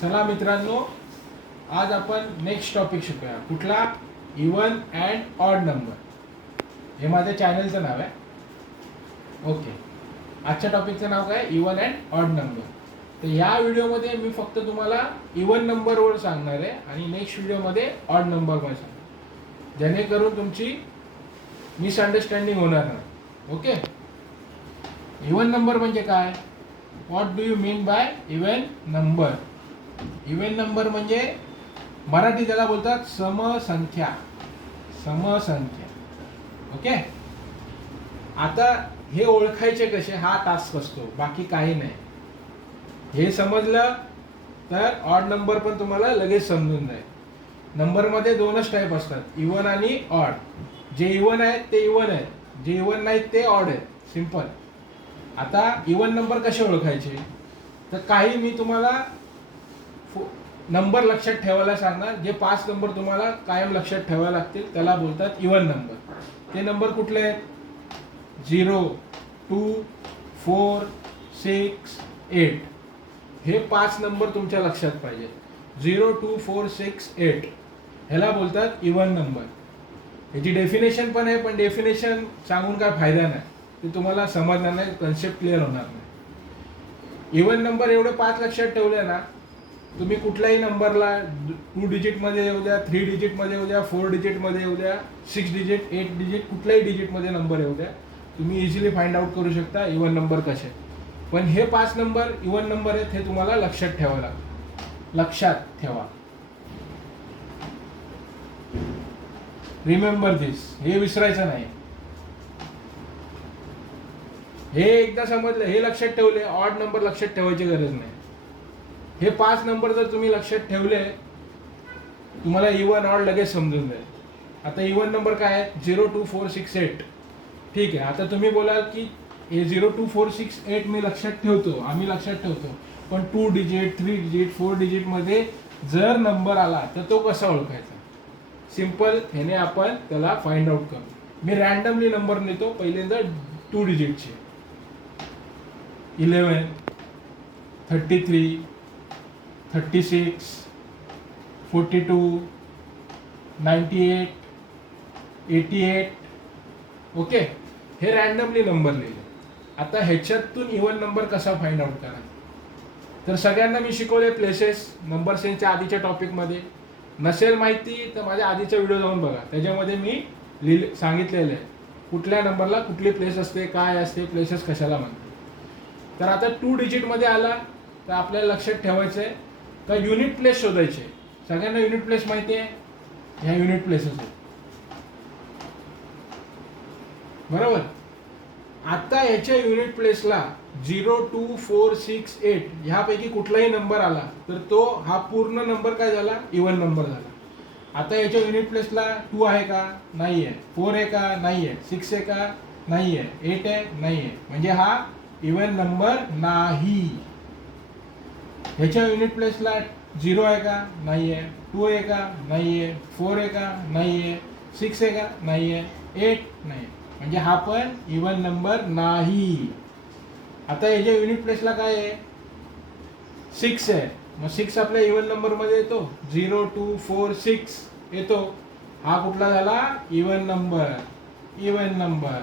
चला मित्रांनो, आज आपण नेक्स्ट टॉपिक शिकूया. कुठला? Even and odd number. हे माझ्या चॅनलचं नाव आहे. ओके, आजच्या टॉपिकचं नाव काय? Even and odd number. तर या व्हिडिओमध्ये मी फक्त तुम्हाला इवन नंबरवर सांगणार आहे आणि नेक्स्ट व्हिडिओमध्ये ऑड नंबरवर सांगणार, जेणेकरून तुमची मिसअंडरस्टँडिंग होणार नाही. ओके, इवन नंबर म्हणजे काय? What do you mean by even number? Even number म्हणजे मराठी त्याला बोलतात समसंख्या. समसंख्या. ओके, आता हे ओळखायचे कसे, हा टास्क असतो, बाकी काही नाही. हे समजलं तर ऑड नंबर पण तुम्हाला लगेच समजून जाईल. नंबरमध्ये दोनच टाईप असतात, इवन आणि ऑड. जे इवन आहेत ते इवन आहेत, जे इवन नाहीत ते ऑड आहेत. सिंपल. आता इवन नंबर कसे ओळखायचे? तर काही मी तुम्हाला नंबर लक्षात ठेवायला सांगणार. जे 5 नंबर तुम्हाला कायम लक्षात ठेवायला लागतील त्याला बोलतात इवन नंबर. ते नंबर कुठले आहेत? 0, 2, 4, 6, 8. हे 5 नंबर तुमच्या लक्षात पाहिजे. 0, 2, 4, 6, 8 ह्याला बोलतात इवन नंबर. ह्याची डेफिनेशन पण आहे, पण डेफिनेशन सांगून काय फायदा नाही, ते तुम्हाला समजणार नाही, कन्सेप्ट क्लिअर होणार नाही. इवन नंबर एवढे 5 लक्षात ठेवले ना, तुम्ही कुठल्याही नंबरला 2 डिजिटमध्ये येऊ द्या, 3 डिजिटमध्ये येऊ द्या, 4 डिजिटमध्ये येऊ द्या, 6 डिजिट, 8 डिजिट, कुठल्याही डिजिटमध्ये नंबर येऊ द्या, तुम्ही इझिली फाइंड आउट करू शकता इवन नंबर कसे. पण हे 5 नंबर इवन नंबर आहेत, हे तुम्हाला लक्षात ठेवावं लागतं. लक्षात ठेवा. रिमेंबर दिस. हे विसरायचं नाही. हे एकदा समजलं, हे लक्षात ठेवले, ऑड नंबर लक्षात ठेवायची गरज नाही. हे 5 नंबर जर तुम्ही लक्षात ठेवले, तुम्हाला इवन ऑड लगेच समजून जाईल. आता इवन नंबर काय आहे? 0, 2, 4, 6, 8. ठीक आहे. आता तुम्ही बोलाल की हे 0, 2, 4, 6, 8 मी लक्षात ठेवतो, आम्ही लक्षात ठेवतो, पण 2 डिजिट, 3 डिजिट, 4 डिजिटमध्ये जर नंबर आला तर तो कसा ओळखायचा? सिंपल. ह्याने आपण त्याला फाइंड आउट करू. मी रॅन्डमली नंबर नेतो. पहिल्यांदा 2 डिजिटचे 11, 33, 36, 42, 98, 88. ओके, हे रॅन्डमली नंबर लिहिले. आता ह्याच्यातून इवन नंबर कसा फाइंड आउट करा? तर सगळ्यांना मी शिकवले प्लेसेस नंबर सेन्सच्या आधीच्या टॉपिकमध्ये. नसेल माहिती तर माझ्या आधीचा व्हिडिओ जाऊन बघा, त्याच्यामध्ये मी सांगितलेलं आहे कुठल्या नंबरला कुठली प्लेस असते, काय असते, प्लेसेस कशाला म्हणतात. तर आता 2 डिजिटमध्ये आला तर आपल्याला लक्षात ठेवायचं आहे का युनिट प्लेस शोधायचे. सगळ्यांना युनिट प्लेस माहिती आहे? ह्या युनिट प्लेसेस आहेत, बरोबर. आता याच्या युनिट प्लेसला 0, 2, 4, 6, 8 ह्यापैकी कुठलाही नंबर आला तर तो हा पूर्ण नंबर काय झाला? इवन नंबर झाला. आता याच्या युनिट प्लेसला 2 आहे का? नाही आहे. 4 आहे का? नाही आहे. 6 आहे का? नाही आहे. 8 आहे? नाही आहे. म्हणजे हा इवन नंबर नाही. ह्याच्या युनिट प्लेसला 0 आहे का? नाही आहे. 2 आहे का? नाही आहे. 4 आहे का? नाही आहे. 6 आहे का? नाही आहे. 8 नाही. म्हणजे हा पण इवन नंबर नाही. आता याच्या युनिट प्लेसला काय आहे? 6 आहे. मग 6 आपल्या इवन नंबरमध्ये येतो. 0, 2, 4, 6 येतो. हा कुठला झाला? Even number. Even number.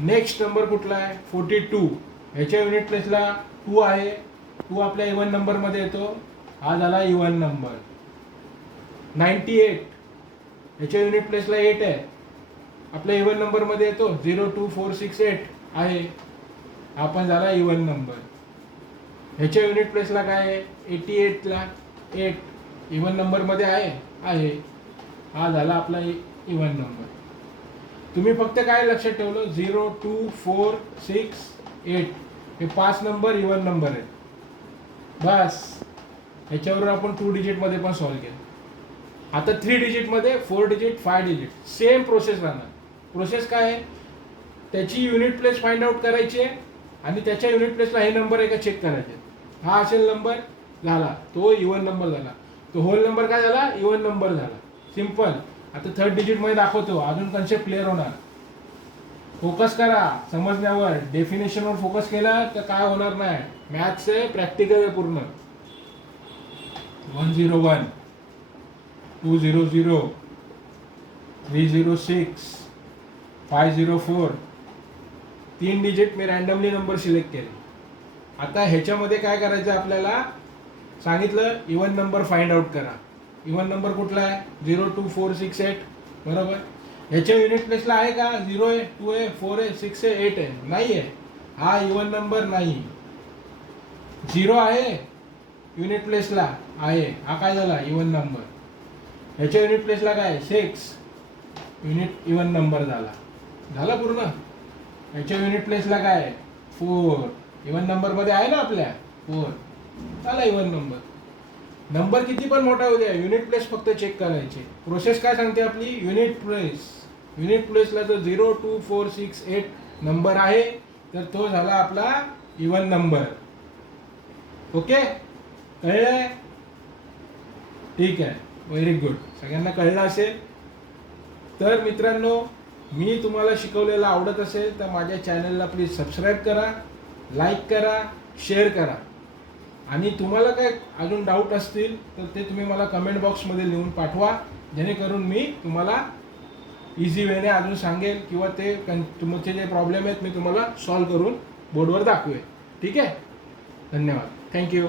Next number कुठला आहे? 42. ह्याच्या युनिट प्लेसला 2 आहे. 2 आपल्या इवन नंबरमध्ये येतो. हा झाला इवन नंबर. 98. ह्याच्या युनिट प्लेसला 8 आहे. आपल्या इवन नंबरमध्ये येतो. 0, 2, 4, 6, 8 आहे. हा पण झाला इवन नंबर. ह्याच्या युनिट प्लेसला काय आहे? 88ला 8 इवन नंबरमध्ये आहे. हा झाला आपला इवन नंबर. तुम्ही फक्त काय लक्षात ठेवलं? 0, 2, 4, 6, 8 हे 5 नंबर इवन नंबर आहेत. बस. ह्याच्यावर आपण 2 डिजिटमध्ये पण सॉल्व केलं. आता 3 डिजिटमध्ये 4 डिजिट, 5 डिजिट सेम प्रोसेस राहणार. प्रोसेस काय आहे? त्याची युनिट प्लेस फाइंड आउट करायची आहे आणि त्याच्या युनिट प्लेसला हे नंबर आहे का चेक करायचे. हा असेल नंबर झाला, तो इवन नंबर झाला. तो होल नंबर काय झाला? इवन नंबर झाला. सिंपल. आता 3rd डिजिटमध्ये दाखवतो, अजून कन्सेप्ट क्लिअर होणार. फोकस करा समजण्यावर, डेफिनेशनवर फोकस केला तर काय होणार नाही. मॅथ्स आहे, प्रॅक्टिकल आहे पूर्ण. 101, 200, 306, 504, 3 डिजिट मी रॅन्डमली नंबर सिलेक्ट केले. आता ह्याच्यामध्ये काय करायचं आपल्याला सांगितलं, इवन नंबर फाइंड आउट करा. इवन नंबर कुठला आहे? 02468, बरोबर. ह्याच्या युनिट प्लेसला आहे का? 0 आहे, 2 आहे, 4 आहे, 6 आहे, 8 आहे? नाही आहे. हा इवन नंबर नाही. 0 आहे युनिट प्लेसला, आहे. हा काय झाला? Even number. ह्याच्या युनिट प्लेसला काय? 6 युनिट इवन नंबर झाला पूर्ण. ह्याच्या युनिट प्लेसला काय? 4 इवन नंबर मध्ये आहे ना आपल्या, 4 झाला इवन नंबर. नंबर किती पण मोठा होऊ द्या, युनिट प्लेस फक्त चेक करायचे. प्रोसेस काय सांगते आपली? Unit place. युनिट प्लेसला जर 02468 नंबर आहे तर तो झाला आपला इवन नंबर. ओके, कळलंय? ठीक आहे, व्हेरी गुड. सगळ्यांना कळलं असेल. तर मित्रांनो, मी तुम्हाला शिकवलेलं आवडत असेल तर माझ्या चॅनलला प्लीज सबस्क्राईब करा, लाईक करा, शेअर करा. आणि तुम्हाला काय अजून डाऊट असतील तर ते तुम्ही मला कमेंट बॉक्समध्ये लिहून पाठवा, जेणेकरून मी तुम्हाला इझी वेने अजून सांगेल किंवा ते तुमचे जे प्रॉब्लेम आहेत मी तुम्हाला सॉल्व्ह करून बोर्डवर दाखवेल. ठीक आहे, धन्यवाद, थँक्यू.